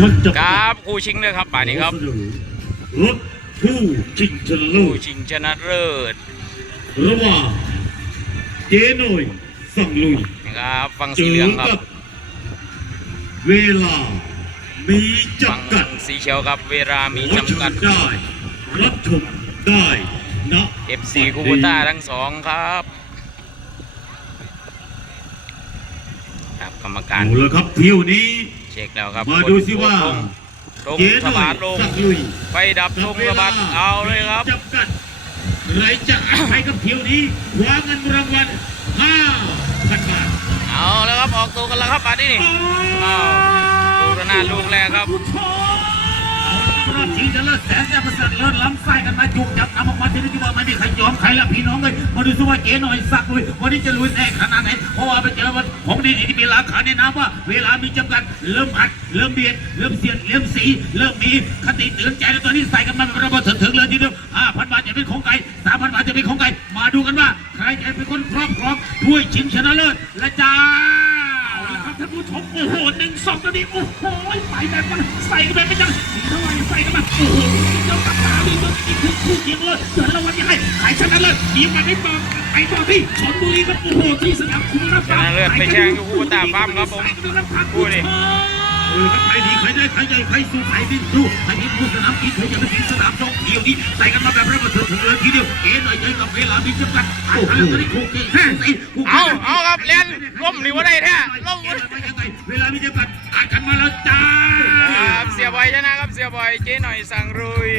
ท่านจะครับคู่ชิงเลยครับป่านนี้ครับขอเสนอรถผู้ชิงชนะเลิคู่ศชิงชนะเลิศระหว่างเจ๊หน่อยสั่งลุยนะครับฟังเจสีอเหลืองคกัรับบเวลามีฟังจำกัดสีเขียวครับเวลามีขอจำกัดเชิญได้รับชมได้นะ FC คูบูต้าทั้งสองครับครับกรรมการเอาละครับเที่ยวนี้ เช็คแล้วครับมาดูสิว่าลงลงเจ๊หสน่อบายดลงสั่งลุยไฟดับลงสะบัดเอาเลยครับจำกัดใครจะอัดไปกับเที่ยวนี้คว้าเงินรางวัลห้าพันบาทเอาแล้วครับออกตัวกันแล้วครับป่านนี้นี่อ้าวดูขนาดลูกแรกครับรอบชิงชนะเลิศแสนจะประเสริฐเลิศล้ำไส้กันมาจุกจับนำออกมาที่นี่ที่ว่าไม่มีใครยอมใครละพี่น้องเลยมาดูซิว่าเก๋หน่อยสักลุยวันนี้จะลุยแน่ขนาดไหนเพราะว่าไปเจอวัน ของดีที่มีราคาในน้ำว่า เวลามีจำกัด เริ่มอัด เริ่มเบียด เริ่มเสียดเริ่มสี เริ่มมีคติเตือนใจแล้วตอนนี้ใส่กันมาเราก็ถึงถึงเลยทีเดียวห้าพันบาทจะเป็นของใครสามพันบาทจะเป็นของใครมาดูกันว่า ใครจะเป็นคนครอบครองถ้วยชิงชนะเลิศและจ้า องตัวนี้โอ้โหใส่แบบมันใส่กันแบบไม่จังสีเท่าไหร่ใส่กันมาโอ้โหเจ้ากับตาดีมันอีกคือคู่เคียงเลยเกิดรางวัลยังไงขายชนะเลิศมีมาได้ต่อไปต่อที่ชนบุรีครับโอ้โหที่สนามคุณรับชนะเลิศไปแข่งอยู่คู่ตาฟ้ามครับผมคู่นี้เออใครดีใครได้ใครใหญ่ใครสู้ใครดิ้นสู้ใครดิ้นผู้สนามกินใครจะไปถึงสนามจงเที่ยวนี้ใส่กันมาแบบระเบิดถึงเลยทีเดียวเก๋หน่อยเจอกับเวลามีจำกัดโอ้โหตอนนี้คู่เก่งห้าสี่คู่เอาเอาครับเล่นล่มหรือว่าได้แท้ล่มเก๋หน่อยมายังไงเวลามีจำกัด อยชนะครับ เสียบอยเจ๊หน่อยสั่งรุย